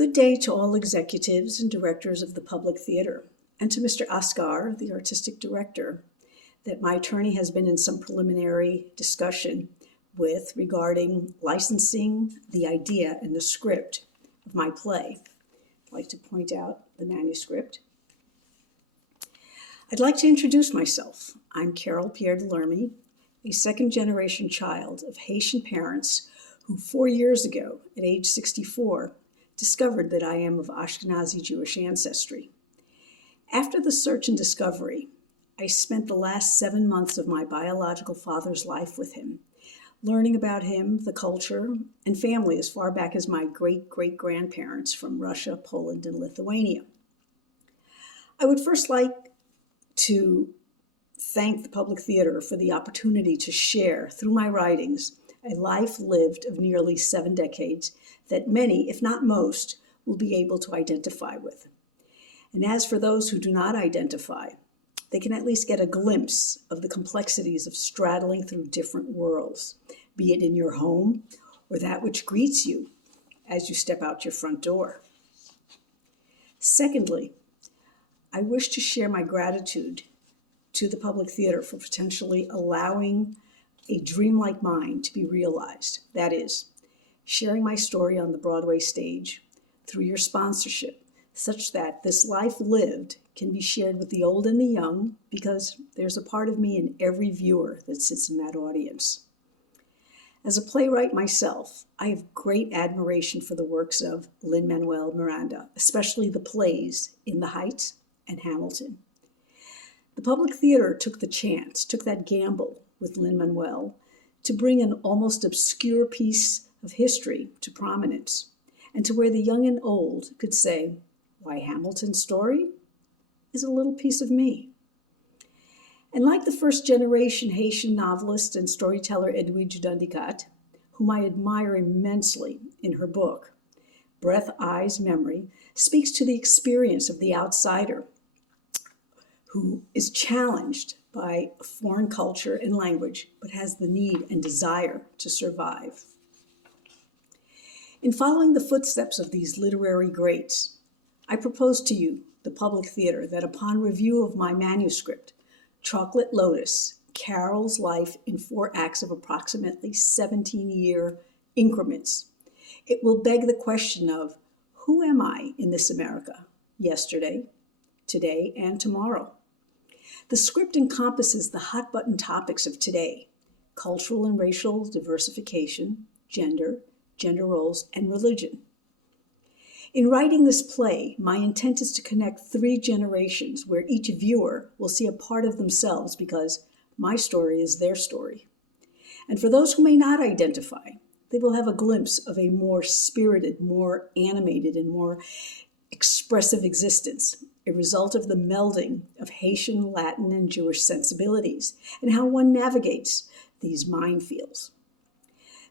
Good day to all executives and directors of the Public Theater, and to Mr. Asghar, the artistic director, that my attorney has been in some preliminary discussion with regarding licensing the idea and the script of my play. I'd like to point out the manuscript. I'd like to introduce myself. I'm Carol Pierre Delermy, a second-generation child of Haitian parents who 4 years ago, at age 64, discovered that I am of Ashkenazi Jewish ancestry. After the search and discovery, I spent the last 7 months of my biological father's life with him, learning about him, the culture, and family as far back as my great-great-grandparents from Russia, Poland, and Lithuania. I would first like to thank the Public Theater for the opportunity to share, through my writings, a life lived of nearly 7 decades that many, if not most, will be able to identify with. And as for those who do not identify, they can at least get a glimpse of the complexities of straddling through different worlds, be it in your home or that which greets you as you step out your front door. Secondly, I wish to share my gratitude to the Public Theater for potentially allowing a dreamlike mind to be realized. That is, sharing my story on the Broadway stage through your sponsorship, such that this life lived can be shared with the old and the young, because there's a part of me in every viewer that sits in that audience. As a playwright myself, I have great admiration for the works of Lin-Manuel Miranda, especially the plays In the Heights and Hamilton. The Public Theater took that gamble with Lin-Manuel to bring an almost obscure piece of history to prominence, and to where the young and old could say, why, Hamilton's story is a little piece of me. And like the first-generation Haitian novelist and storyteller Edwidge Dandikat, whom I admire immensely in her book, Breath, Eyes, Memory, speaks to the experience of the outsider who is challenged by foreign culture and language, but has the need and desire to survive. In following the footsteps of these literary greats, I propose to you, the Public Theater, that upon review of my manuscript, Chocolate Lotus, Carol's life in 4 acts of approximately 17-year increments, it will beg the question of, who am I in this America, yesterday, today, and tomorrow? The script encompasses the hot-button topics of today: cultural and racial diversification, gender roles, and religion. In writing this play, my intent is to connect 3 generations where each viewer will see a part of themselves, because my story is their story. And for those who may not identify, they will have a glimpse of a more spirited, more animated, and more expressive existence, a result of the melding of Haitian, Latin, and Jewish sensibilities, and how one navigates these minefields.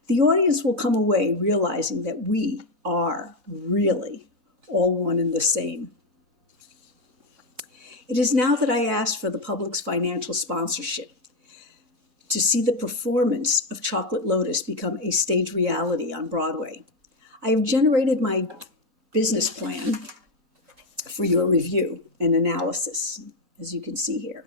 The audience will come away realizing that we are really all one and the same. It is now that I ask for the public's financial sponsorship to see the performance of Chocolate Lotus become a stage reality on Broadway. I have generated my business plan for your review and analysis, as you can see here.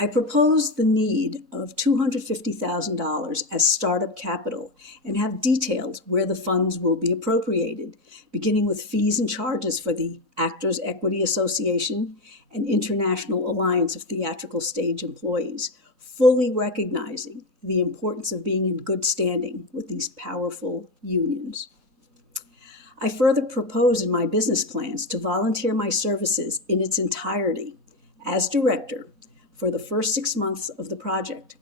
I propose the need of $250,000 as startup capital and have detailed where the funds will be appropriated, beginning with fees and charges for the Actors Equity Association and International Alliance of Theatrical Stage Employees, fully recognizing the importance of being in good standing with these powerful unions. I further propose in my business plans to volunteer my services in its entirety as director for the first 6 months of the project.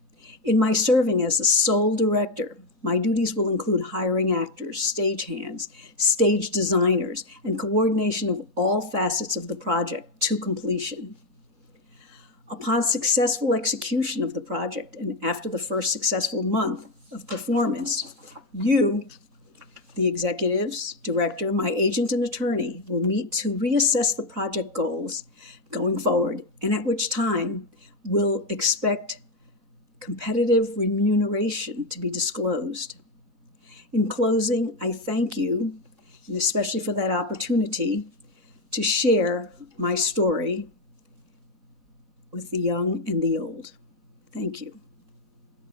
In my serving as the sole director, my duties will include hiring actors, stagehands, stage designers, and coordination of all facets of the project to completion. Upon successful execution of the project, and after the first successful month of performance, you, the executives, director, my agent, and attorney will meet to reassess the project goals going forward, and at which time we'll expect competitive remuneration to be disclosed. In closing, I thank you and especially for that opportunity to share my story with the young and the old. Thank you.